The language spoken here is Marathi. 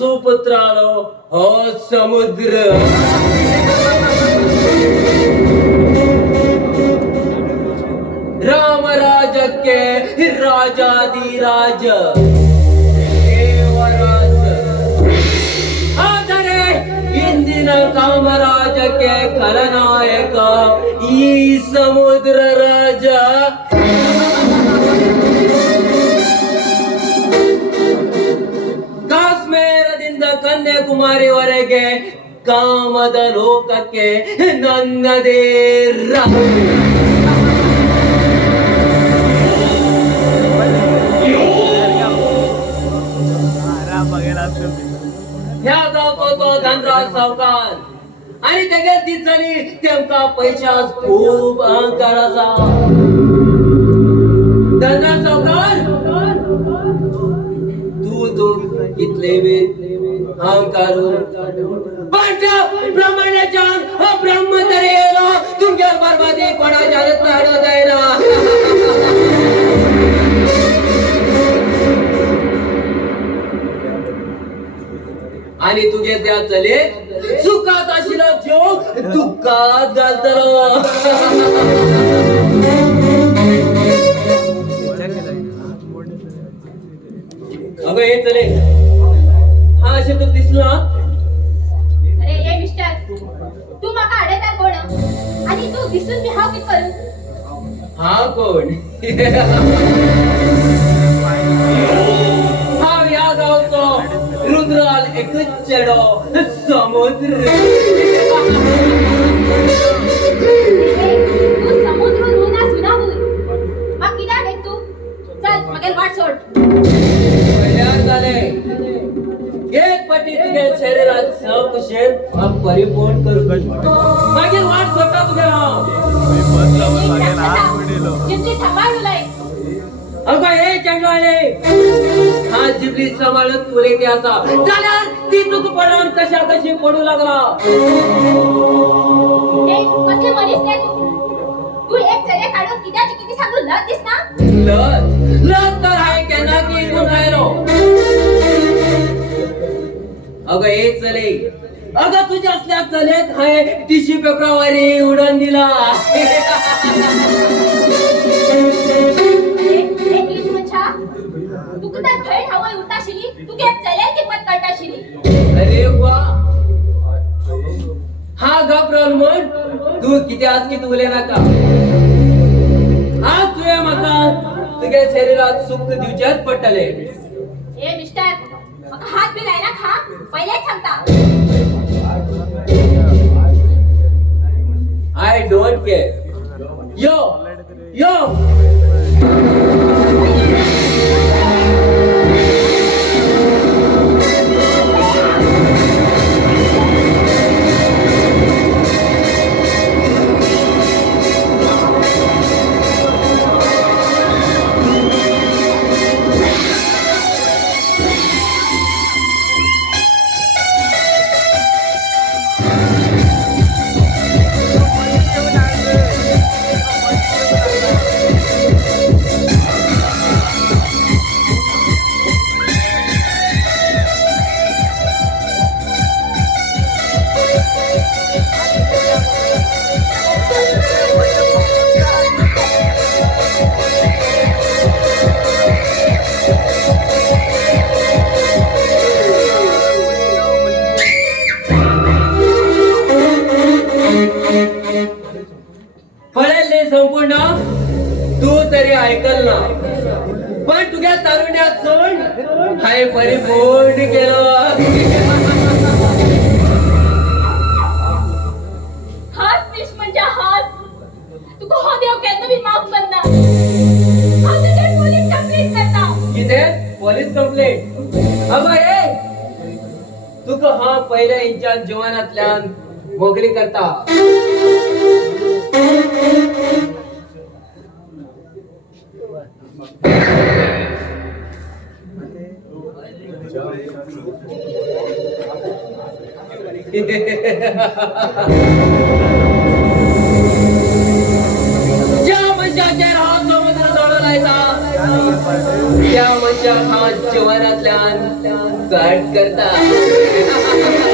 सुपुत्रालो हो समुद्र राम राजके राजाधिराज देवराज ಆದರೆ ಇಂದಿನ ಕಾಮರಾಜಕ್ಕೆ ಖಲನಾಯಕ ಈ ಸಮುದ್ರ ರಾಜ ಕಾಶ್ಮೀರದಿಂದ ಕನ್ಯಾಕುಮಾರಿವರೆಗೆ ಕಾಮದ ಲೋಕಕ್ಕೆ ನನ್ನದೇ ह्या गावतो तो धनराज सावकार आणि तेगे दिसली तेमका पैशास खूप अहंकार असा धनराज सावकार तू कितले बी अहंकार पण त्या ब्राह्मणाच्या ब्रह्म तरी येलो तुमच्या बरबादी कोणा जानत नाही जायना आणि तुझे त्या चले सुखात आशिला जो दुःखात घालतलो अगं हे चले हा शब्द दिसला अरे ए मिस्टर तू माका आडयता कोण आणि तू दिसून मी हाव कित करू हा कोण हा या गावचो रुद्राल एकच चढो समुद्र तू समुद्र रुना सुनावून मग कित्याक येत तू चल मागेर वाट सोड पहिल्यार जाले एक पटी तुगे शरीरात सब शेर परिपूर्ण करू मागीर वाट सोडटा तुगे हांव जितली सांभाळ उलय अगं हे चंडवाले हा जिबली सांभाळत तुले ते असा जाल्यार ती तुक पडून कशा कशी पडू लागला ए कसले मनीस काय तू एक चले काढून कित्याची किती सांगू लत दिस ना लत तर आहे केना की इथून राहिलो अगं हे चले अगं तुझ्या असल्या चलेत हाय टिश्यू पेपरावरी उडून दिला तू किती थैट हवय उरताशिली तू के चले किंमत कळताशिली अरे वा हा घाबरल म्हण तू किती आज की तुले नाका आज तुया माका तुगे शरीरात सुख दिवच्यात पडटले ए मिस्टर मका हात बी लायना खा पहिलेच सांगता आय डोंट केअर यो यो संपूर्ण तू तरी ऐकल ना पण तुझ्या तारुण्यात सोड हाय परिपूर्ण केलं हास दिस म्हणजे हास तुका हो देव केन्ना बी माफ करना हांव तुजे पोलीस कंप्लेंट करता किती पोलीस कंप्लेंट अगं ए तुका हा पहिल्या इंच्या जीवनातल्यान मोगली करता ज्या मनुष्याचे हात समुद्र दडलायचा त्या मनशाक हांव जिवनांतल्यान कट करता